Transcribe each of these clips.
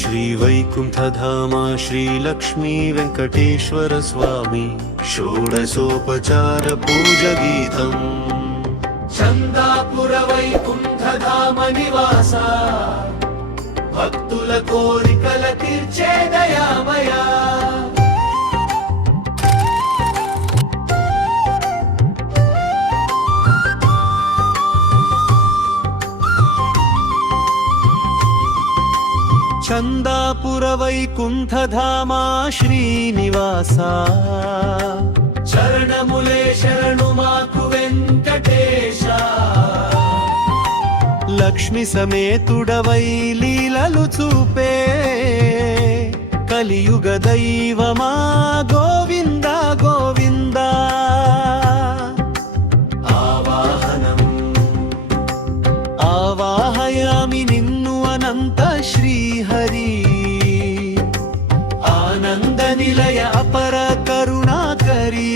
श्रीवैकुण्ठधामा श्रीलक्ष्मी वेङ्कटेश्वर स्वामी षोडशोपचार पूजगीतम् चन्दापुर वैकुण्ठधाम निवास भक्तुल कोरिकल तीर्चे दयामया चन्दापुर वैकुण्ठधामा श्रीनिवासा चरणमुले शरणु माकु वेङ्कटेश लक्ष्मी समेतुडवै लीललु चूपे కలియుగ దైవమా గోవింద గోవింద ఆవాహయామి నిన్ను అనంత శ్రీహరి ఆనంద నిలయ అపర కరుణాకరి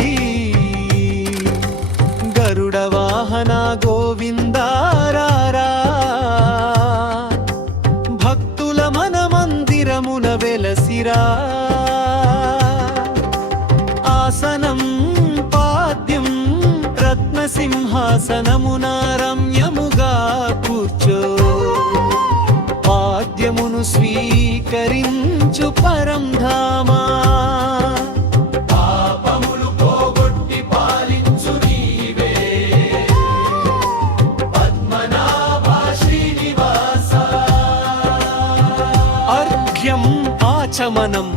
గరుడ వాహన గోవిందారారా భక్తుల మన మందిరమున వెలసిరా ఆసనం పాద్యం రత్నసింహాసనమున రమ్యముగా కూర్చో పాద్యమును స్వీకరించు పరం ధామా పాపములు పోగొట్టి పాలించు నీవే పద్మనాభ శ్రీనివాస అర్ఘ్యం ఆచమనం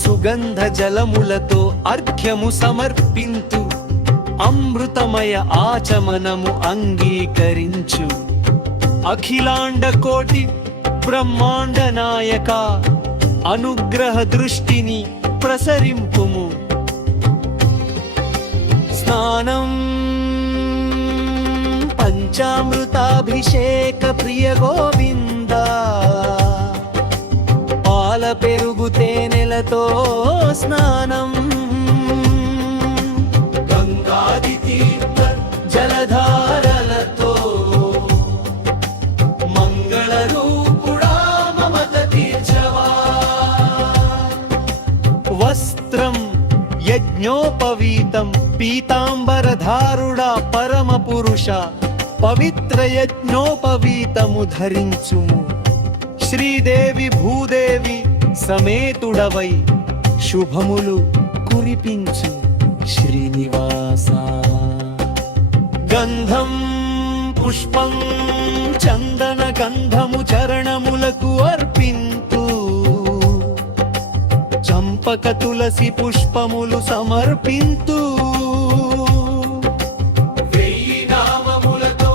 సుగంధ జలములతో అర్ఘ్యము సమర్పింతు అమృతమయ ఆచమనము అంగీకరించు అఖిలాండ కోటి బ్రహ్మాండ నాయక అనుగ్రహ దృష్టిని ప్రసరింపుము స్నానం పంచామృతాభిషేక ప్రియ గోవింద పాల పెరుగు తేనెలతో స్నానం గంగాది తీర్థ జలధారలతో మంగళ రూపుడా మమత తీర్చవా వస్త్రం యజ్ఞోపవీతం పీతాంబరధారుడా పరమ పురుష పవిత్ర యజ్ఞోపవీతము ధరించుము శ్రీదేవి భూదేవి సమేతుడవై శుభములు కురిపించు శ్రీనివాస గంధం పుష్పం చందన గంధము చరణములకు అర్పింతు చంపక తులసి పుష్పములు సమర్పింతు వెయ్యి నామములతో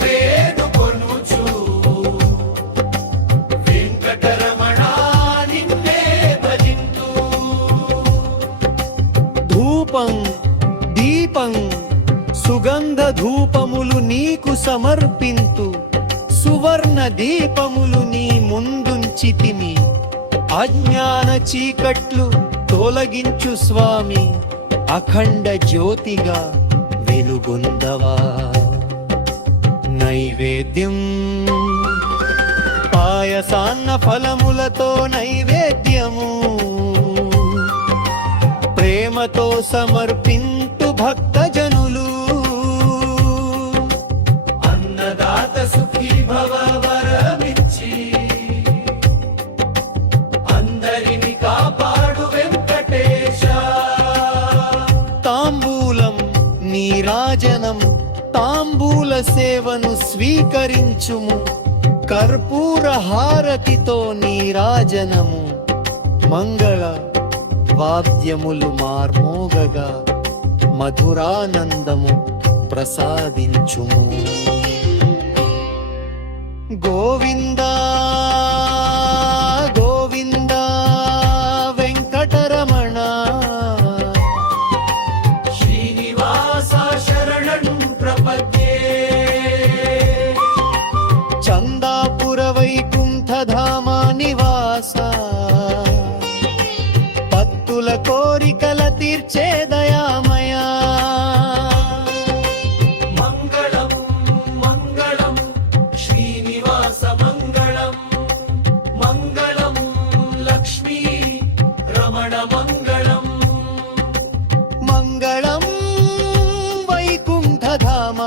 వేడుకొనుచు వెంకటరమణ నిన్నే భజింతు ధూపం దీపం సుగంధ ధూపములు నీకు సమర్పింతు సువర్ణ దీపములు నీ ముందుంచితిమి అజ్ఞాన చీకట్లు తొలగించు స్వామి అఖండ జ్యోతిగా వెలుగొందవా నైవేద్యం పాయసాన్న ఫలములతో నైవేద్యము ప్రేమతో సమర్పింతు భక్తజనులు అన్నదాత సుఖీ భవ వరమిచ్చి అందరిని కాపాడు వెంకటేశ తాంబూలం నీరాజనం తాంబూల సేవను స్వీకరించుము కర్పూర హారతితో నీరాజనము మంగళ వాద్యములు మార్మోగగా మధురానందము ప్రసాదించుము గోవిందా గోవిందా వెంకటరమణ శ్రీనివాస శరణం ప్రపద్యే చందాపుర వైకుంఠధామ నివాస భక్తుల కోరికల తీర్చే దయామయా మంగళం మంగళం శ్రీనివాస మంగళం మంగళం రమణ మంగళం మంగళం వైకుంఠధామవాసా